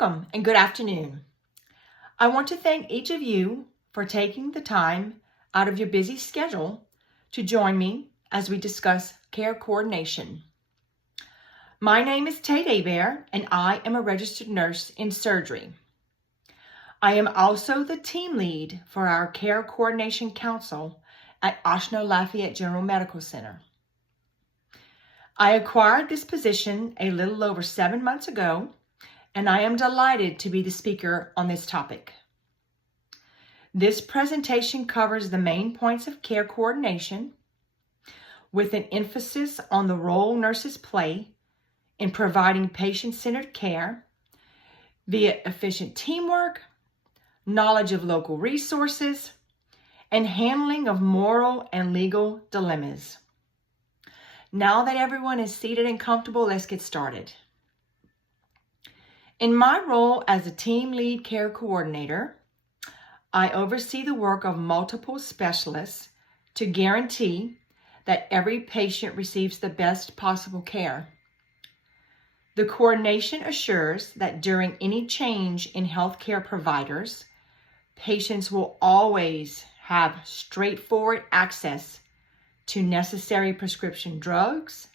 Welcome and good afternoon. I want to thank each of you for taking the time out of your busy schedule to join me as we discuss care coordination. My name is Tate Hebert and I am a registered nurse in surgery. I am also the team lead for our Care Coordination Council at Ochsner Lafayette General Medical Center. I acquired this position a little over 7 months ago, and I am delighted to be the speaker on this topic. This presentation covers the main points of care coordination with an emphasis on the role nurses play in providing patient-centered care via efficient teamwork, knowledge of local resources, and handling of moral and legal dilemmas. Now that everyone is seated and comfortable, let's get started. In my role as a team lead care coordinator, I oversee the work of multiple specialists to guarantee that every patient receives the best possible care. The coordination assures that during any change in healthcare providers, patients will always have straightforward access to necessary prescription drugs,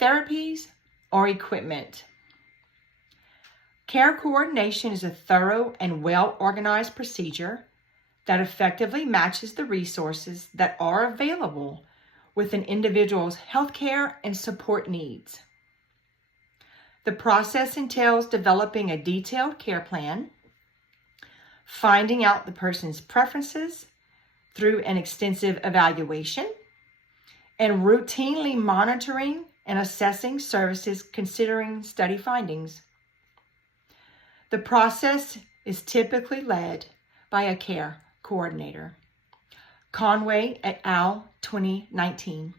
therapies, or equipment. Care coordination is a thorough and well-organized procedure that effectively matches the resources that are available with an individual's healthcare and support needs. The process entails developing a detailed care plan, finding out the person's preferences through an extensive evaluation, and routinely monitoring and assessing services considering study findings. The process is typically led by a care coordinator. Conway et al. 2019.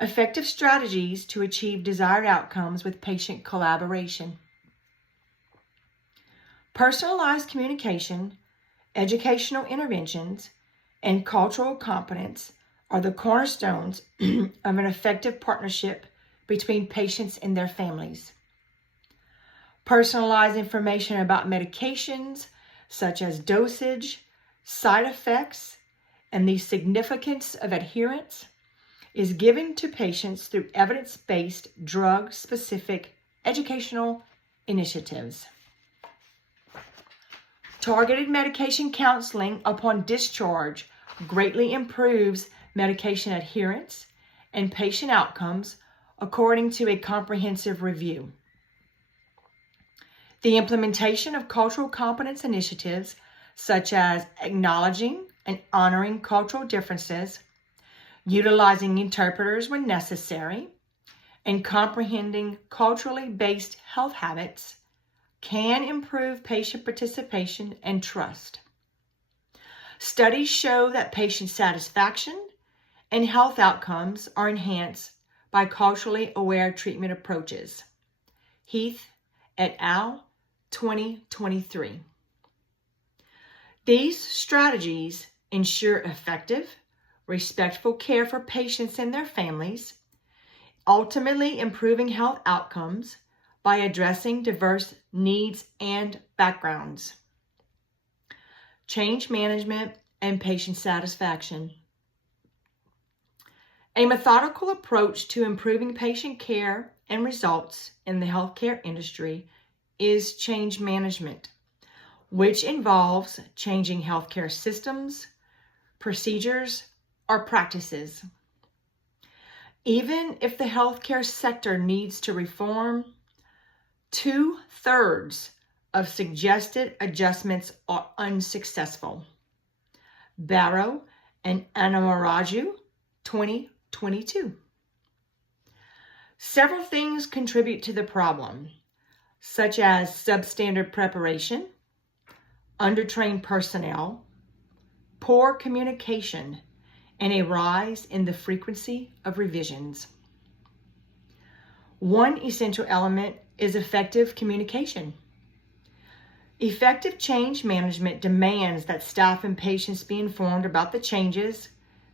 Effective strategies to achieve desired outcomes with patient collaboration. Personalized communication, educational interventions, and cultural competence are the cornerstones of an effective partnership between patients and their families. Personalized information about medications, such as dosage, side effects, and the significance of adherence, is given to patients through evidence-based, drug-specific educational initiatives. Targeted medication counseling upon discharge greatly improves medication adherence and patient outcomes according to a comprehensive review. The implementation of cultural competence initiatives, such as acknowledging and honoring cultural differences, utilizing interpreters when necessary, and comprehending culturally based health habits, can improve patient participation and trust. Studies show that patient satisfaction and health outcomes are enhanced by culturally aware treatment approaches. Heath et al. 2023. These strategies ensure effective, respectful care for patients and their families, ultimately improving health outcomes by addressing diverse needs and backgrounds. Change management and patient satisfaction. A methodical approach to improving patient care and results in the healthcare industry is change management, which involves changing healthcare systems, procedures, or practices. Even if the healthcare sector needs to reform, 2/3 of suggested adjustments are unsuccessful. Barrow and Anamaraju, 2022. Several things contribute to the problem, such as substandard preparation, undertrained personnel, poor communication, and a rise in the frequency of revisions. One essential element is effective communication. Effective change management demands that staff and patients be informed about the changes,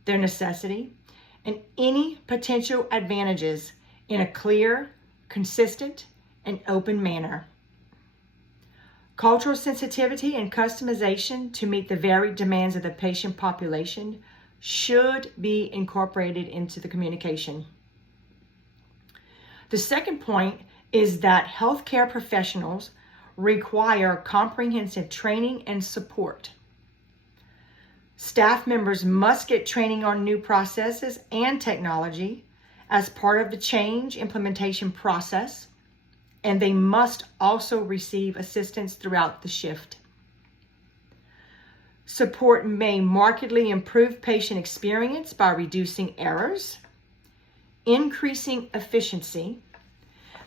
their necessity, and any potential advantages in a clear, consistent, and open manner. Cultural sensitivity and customization to meet the varied demands of the patient population should be incorporated into the communication. The second point is that healthcare professionals require comprehensive training and support. Staff members must get training on new processes and technology as part of the change implementation process, and they must also receive assistance throughout the shift. Support may markedly improve patient experience by reducing errors, increasing efficiency,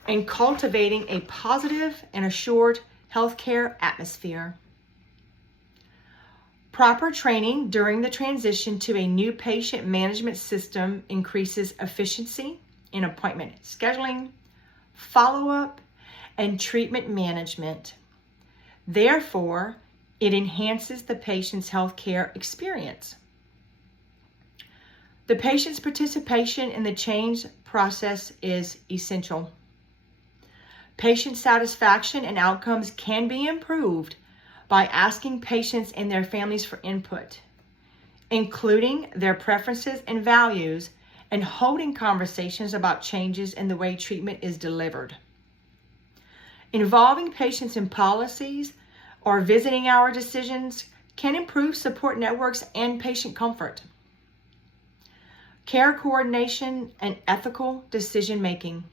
and cultivating a positive and assured healthcare atmosphere. Proper training during the transition to a new patient management system increases efficiency in appointment scheduling, follow-up, and treatment management. Therefore, it enhances the patient's healthcare experience. The patient's participation in the change process is essential. Patient satisfaction and outcomes can be improved by asking patients and their families for input, including their preferences and values, and holding conversations about changes in the way treatment is delivered. Involving patients in policies or visiting hour decisions can improve support networks and patient comfort. Care coordination and ethical decision-making.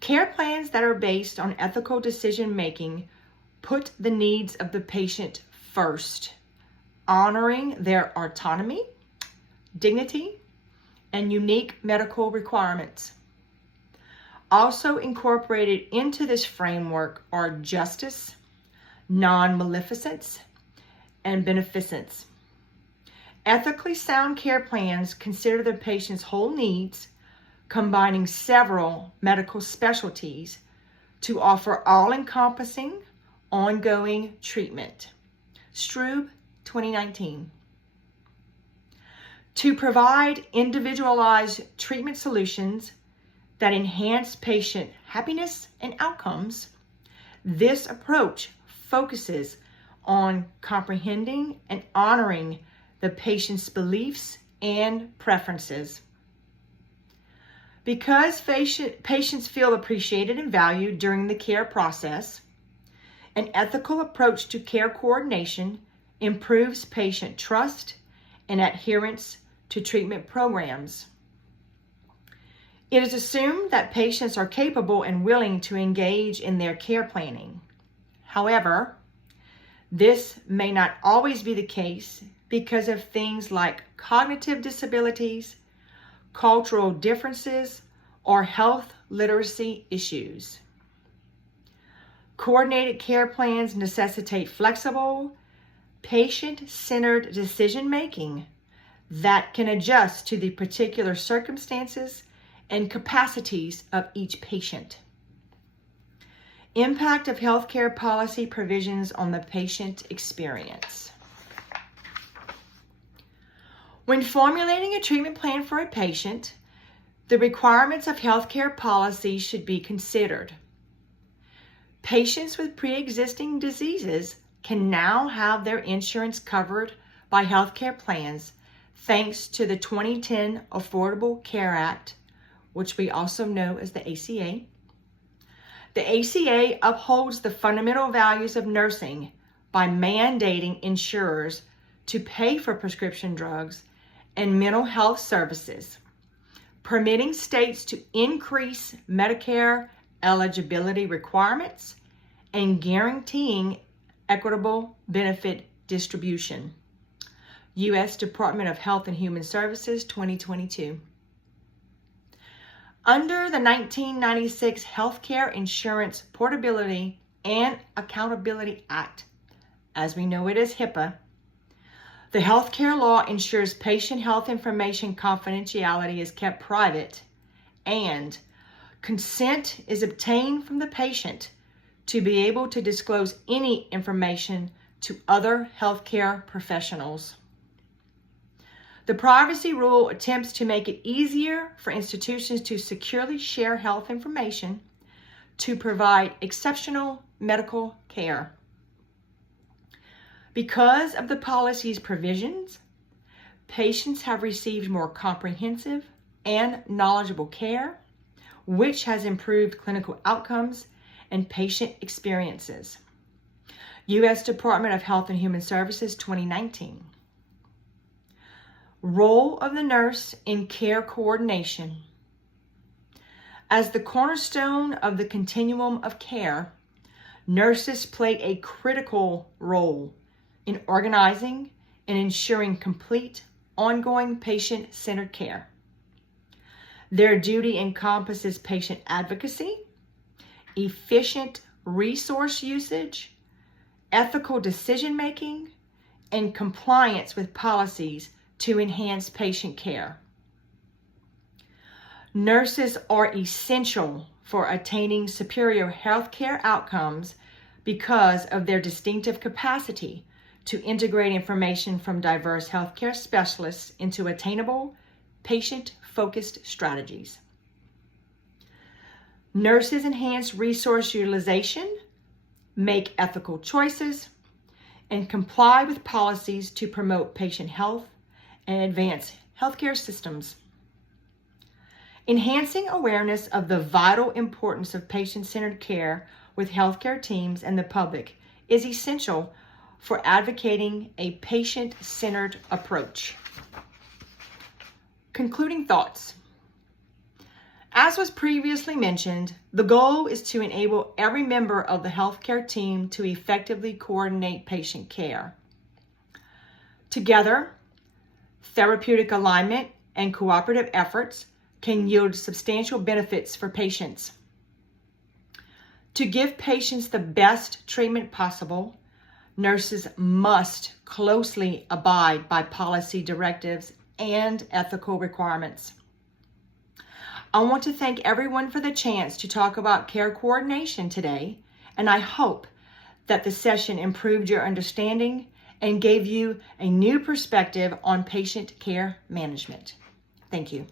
Care plans that are based on ethical decision-making put the needs of the patient first, honoring their autonomy, dignity, and unique medical requirements. Also incorporated into this framework are justice, non-maleficence, and beneficence. Ethically sound care plans consider the patient's whole needs, combining several medical specialties to offer all-encompassing, ongoing treatment. Strube, 2019. To provide individualized treatment solutions that enhance patient happiness and outcomes, this approach focuses on comprehending and honoring the patient's beliefs and preferences. Because patients feel appreciated and valued during the care process, an ethical approach to care coordination improves patient trust and adherence to treatment programs. It is assumed that patients are capable and willing to engage in their care planning. However, this may not always be the case because of things like cognitive disabilities, cultural differences, or health literacy issues. Coordinated care plans necessitate flexible, patient-centered decision-making that can adjust to the particular circumstances and capacities of each patient. Impact of healthcare policy provisions on the patient experience. When formulating a treatment plan for a patient, the requirements of healthcare policy should be considered. Patients with pre-existing diseases can now have their insurance covered by healthcare plans thanks to the 2010 Affordable Care Act, which we also know as the ACA. The ACA upholds the fundamental values of nursing by mandating insurers to pay for prescription drugs and mental health services, permitting states to increase Medicare eligibility requirements and guaranteeing equitable benefit distribution. U.S. Department of Health and Human Services, 2022. Under the 1996 Healthcare Insurance Portability and Accountability Act, as we know it as HIPAA, the healthcare law ensures patient health information confidentiality is kept private and consent is obtained from the patient to be able to disclose any information to other healthcare professionals. The privacy rule attempts to make it easier for institutions to securely share health information to provide exceptional medical care. Because of the policy's provisions, patients have received more comprehensive and knowledgeable care, which has improved clinical outcomes and patient experiences. U.S. Department of Health and Human Services, 2019. Role of the nurse in care coordination. As the cornerstone of the continuum of care, nurses play a critical role in organizing and ensuring complete, ongoing patient-centered care. Their duty encompasses patient advocacy, efficient resource usage, ethical decision-making, and compliance with policies to enhance patient care. Nurses are essential for attaining superior healthcare outcomes because of their distinctive capacity to integrate information from diverse healthcare specialists into attainable, patient-focused strategies. Nurses enhance resource utilization, make ethical choices, and comply with policies to promote patient health and advance healthcare systems. Enhancing awareness of the vital importance of patient-centered care with healthcare teams and the public is essential for advocating a patient-centered approach. Concluding thoughts. As was previously mentioned, the goal is to enable every member of the healthcare team to effectively coordinate patient care. Together, therapeutic alignment and cooperative efforts can yield substantial benefits for patients. To give patients the best treatment possible, nurses must closely abide by policy directives and ethical requirements. I want to thank everyone for the chance to talk about care coordination today, and I hope that the session improved your understanding and gave you a new perspective on patient care management. Thank you.